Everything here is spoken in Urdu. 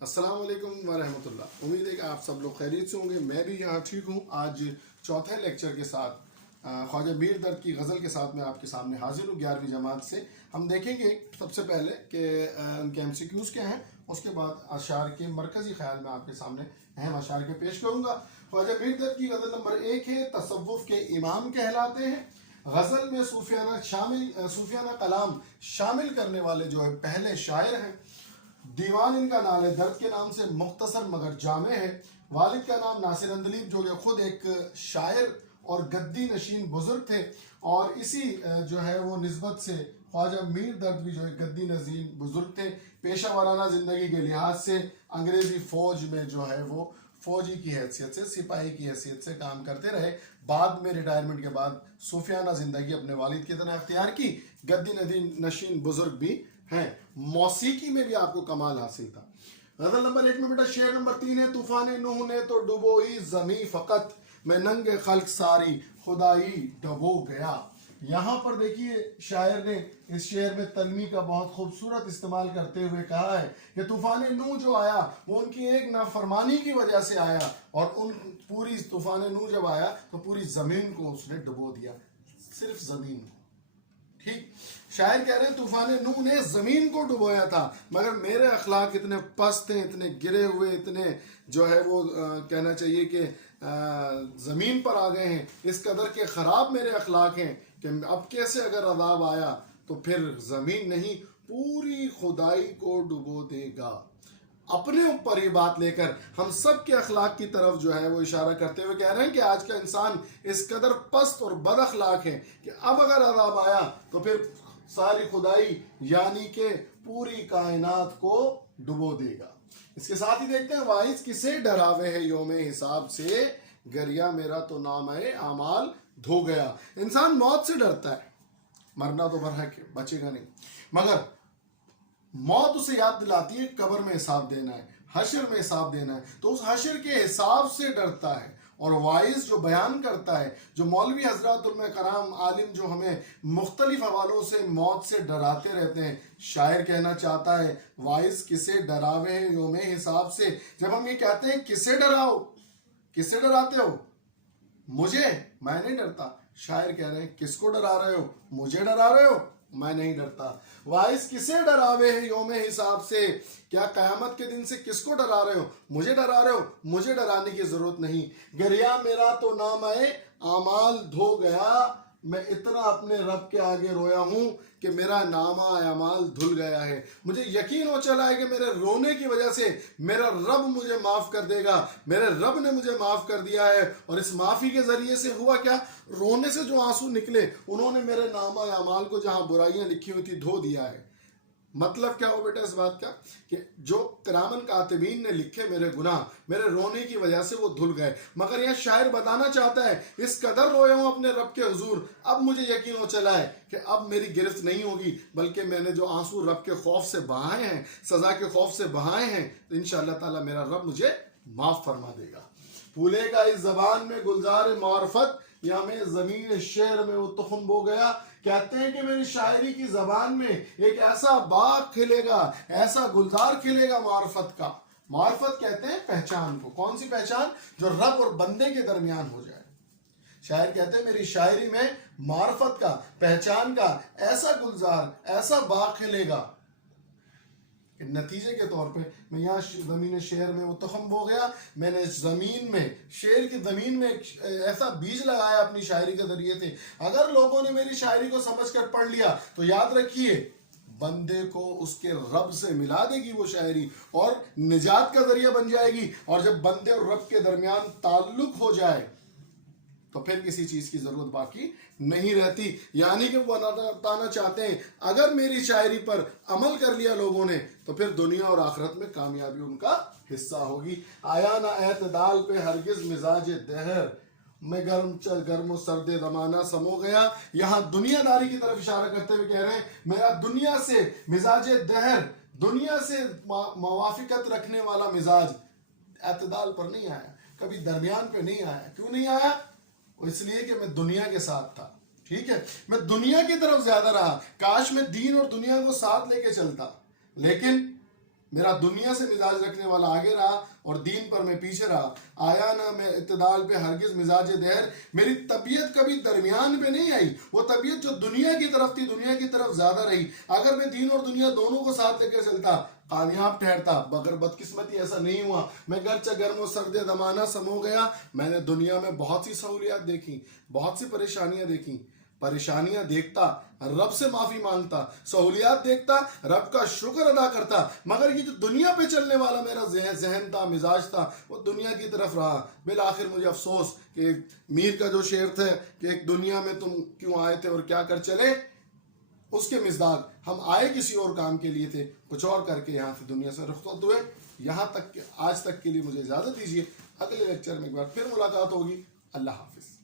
السلام علیکم ورحمۃ اللہ۔ امید ہے کہ آپ سب لوگ خیریت سے ہوں گے۔ میں بھی یہاں ٹھیک ہوں۔ آج چوتھے لیکچر کے ساتھ خواجہ میر درد کی غزل کے ساتھ میں آپ کے سامنے حاضر ہوں 11ویں جماعت سے۔ ہم دیکھیں گے سب سے پہلے کہ ان کے MCQs کیا ہیں، اس کے بعد اشعار کے مرکزی خیال میں آپ کے سامنے اہم اشعار کے پیش کروں گا۔ خواجہ میر درد کی غزل نمبر 1 ہے، تصوف کے امام کہلاتے ہیں۔ غزل میں صوفیانہ کلام شامل کرنے والے جو ہے پہلے شاعر ہیں۔ دیوان ان کا نالے درد کے نام سے مختصر مگر جامع ہے۔ والد کا نام ناصر اندلیب جو کہ خود ایک شاعر اور گدی نشین بزرگ تھے، اور اسی جو ہے وہ نسبت سے خواجہ میر درد بھی جو ہے گدی نشین بزرگ تھے۔ پیشہ ورانہ زندگی کے لحاظ سے انگریزی فوج میں جو ہے وہ فوجی کی حیثیت سے، سپاہی کی حیثیت سے کام کرتے رہے۔ بعد میں ریٹائرمنٹ کے بعد صوفیانہ زندگی اپنے والد کی طرح اختیار کی۔ گدی نشین بزرگ بھی ہیں۔ موسیقی میں بھی آپ کو کمال حاصل تھا۔ غزل نمبر 1 میں بیٹا شعر نمبر 3 ہے، طوفان نوح نے تو ڈبوئی زمیں فقط، میں ننگ خلق ساری خدائی ڈبو گیا۔ یہاں پر دیکھیے شاعر نے اس شعر میں تنوی کا بہت خوبصورت استعمال کرتے ہوئے کہا ہے کہ طوفان نوح جو آیا وہ ان کی ایک نافرمانی کی وجہ سے آیا، اور ان پوری طوفان نوح جب آیا تو پوری زمین کو اس نے ڈبو دیا، صرف زمین کو۔ ٹھیک، شاعر کہہ رہے ہیں طوفان نوح نے زمین کو ڈبویا تھا، مگر میرے اخلاق اتنے پست ہیں، اتنے گرے ہوئے، اتنے جو ہے وہ کہنا چاہیے کہ زمین پر آ گئے ہیں، اس قدر کے خراب میرے اخلاق ہیں کہ اب کیسے اگر عذاب آیا تو پھر زمین نہیں پوری خدائی کو ڈبو دے گا۔ اپنے اوپر یہ بات لے کر ہم سب کے اخلاق کی طرف جو ہے وہ اشارہ کرتے ہوئے کہہ رہے ہیں کہ آج کا انسان اس قدر پست اور بد اخلاق ہے کہ اب اگر عذاب آیا تو پھر ساری خدائی یعنی کہ پوری کائنات کو ڈبو دے گا۔ اس کے ساتھ ہی دیکھتے ہیں، واعظ کسے ڈراوے ہے یوم حساب سے، گریا میرا تو نام اعمال دھو گیا۔ انسان موت سے ڈرتا ہے، مرنا تو برحق ہے، بچے گا نہیں، مگر موت اسے یاد دلاتی ہے قبر میں حساب دینا ہے، حشر میں حساب دینا ہے، تو اس حشر کے حساب سے ڈرتا ہے۔ اور واعظ جو بیان کرتا ہے، جو مولوی حضرات علماء کرام عالم جو ہمیں مختلف حوالوں سے موت سے ڈراتے رہتے ہیں، شاعر کہنا چاہتا ہے واعظ کسے ڈراوے ہیں یوم حساب سے۔ جب ہم یہ کہتے ہیں کسے ڈراؤ، کسے ڈراتے ہو؟ مجھے، میں نہیں ڈرتا۔ شاعر کہہ رہے ہیں کس کو ڈرا رہے ہو؟ مجھے ڈرا رہے ہو؟ میں نہیں ڈرتا۔ واعظ کسے ڈراوے ہیں یوم حساب سے، کیا قیامت کے دن سے کس کو ڈرا رہے ہو؟ مجھے ڈرا رہے ہو؟ مجھے ڈرانے کی ضرورت نہیں۔ گریا میرا تو نام اعمال دھو گیا، میں اتنا اپنے رب کے آگے رویا ہوں کہ میرا نامہ اعمال دھل گیا ہے۔ مجھے یقین ہو چلا ہے کہ میرے رونے کی وجہ سے میرا رب مجھے معاف کر دے گا۔ میرے رب نے مجھے معاف کر دیا ہے، اور اس معافی کے ذریعے سے ہوا کیا؟ رونے سے جو آنسو نکلے انہوں نے میرے نامہ اعمال کو جہاں برائیاں لکھی ہوئی تھی دھو دیا ہے۔ مطلب کیا ہو بیٹا اس بات کا کہ جو کرامن کاتبین نے لکھے میرے گناہ، میرے رونے کی وجہ سے وہ دھل گئے۔ مگر یہ شاعر بتانا چاہتا ہے اس قدر رویا ہوں اپنے رب کے حضور، اب مجھے یقین ہو چلا ہے کہ اب میری گرفت نہیں ہوگی، بلکہ میں نے جو آنسو رب کے خوف سے بہائے ہیں، سزا کے خوف سے بہائے ہیں، تو انشاءاللہ تعالی میرا رب مجھے معاف فرما دے گا۔ پھولے گا اس زبان میں گلزار معرفت، یا میں زمین شعر میں وہ تخم بو گیا۔ کہتے ہیں کہ میری شاعری کی زبان میں ایک ایسا باغ کھلے گا، ایسا گلزار کھلے گا معرفت کا۔ معرفت کہتے ہیں پہچان کو۔ کون سی پہچان؟ جو رب اور بندے کے درمیان ہو جائے۔ شاعر کہتے ہیں میری شاعری میں معرفت کا، پہچان کا ایسا گلزار، ایسا باغ کھلے گا۔ نتیجے کے طور پہ میں یہاں زمین شعر میں وہ تخم بو گیا، میں نے زمین میں، شعر کی زمین میں ایسا بیج لگایا اپنی شاعری کے ذریعے سے۔ اگر لوگوں نے میری شاعری کو سمجھ کر پڑھ لیا تو یاد رکھیے بندے کو اس کے رب سے ملا دے گی وہ شاعری، اور نجات کا ذریعہ بن جائے گی۔ اور جب بندے اور رب کے درمیان تعلق ہو جائے تو پھر کسی چیز کی ضرورت باقی نہیں رہتی۔ یعنی کہ وہ بتانا چاہتے ہیں اگر میری شاعری پر عمل کر لیا لوگوں نے تو پھر دنیا اور آخرت میں کامیابی ان کا حصہ ہوگی۔ آیا نہ اعتدال پہ ہرگز مزاج دہر، میں گرم و سرد زمانہ سمو گیا۔ یہاں دنیا داری کی طرف اشارہ کرتے ہوئے کہہ رہے ہیں میرا دنیا سے مزاج دہر، دنیا سے موافقت رکھنے والا مزاج اعتدال پر نہیں آیا، کبھی درمیان پہ نہیں آیا۔ کیوں نہیں آیا؟ اس لیے کہ میں دنیا کے ساتھ تھا۔ ٹھیک ہے، میں دنیا کی طرف زیادہ رہا، کاش میں دین اور دنیا کو ساتھ لے کے چلتا، لیکن میرا دنیا سے مزاج رکھنے والا آگے رہا اور دین پر میں پیچھے رہا. آیا نہ میں اعتدال پہ ہرگز مزاج دہر. میری طبیعت کبھی درمیان پہ نہیں آئی. وہ طبیعت جو دنیا کی طرف تھی دنیا کی طرف زیادہ رہی. اگر میں دین اور دنیا دونوں کو ساتھ لے کر چلتا کامیاب ٹھہرتا. مگر بدقسمتی ایسا نہیں ہوا. میں گرچہ گرم و سرد دمانہ سم ہو گیا. میں نے دنیا میں بہت سی سہولیات دیکھی, بہت سی پریشانیاں دیکھی. پریشانیاں دیکھتا, رب سے معافی مانگتا. سہولیات دیکھتا, رب کا شکر ادا کرتا. مگر یہ جو دنیا پہ چلنے والا میرا ذہن تھا, مزاج تھا, وہ دنیا کی طرف رہا. بالآخر مجھے افسوس کہ میر کا جو شعر تھا کہ ایک دنیا میں تم کیوں آئے تھے اور کیا کر چلے, اس کے مصداق ہم آئے کسی اور کام کے لیے تھے, کچھ اور کر کے یہاں سے دنیا سے رخصت ہوئے. یہاں تک کہ آج تک کے لیے مجھے اجازت دیجیے. اگلے لیکچر میں ایک بار پھر ملاقات ہوگی. اللہ حافظ.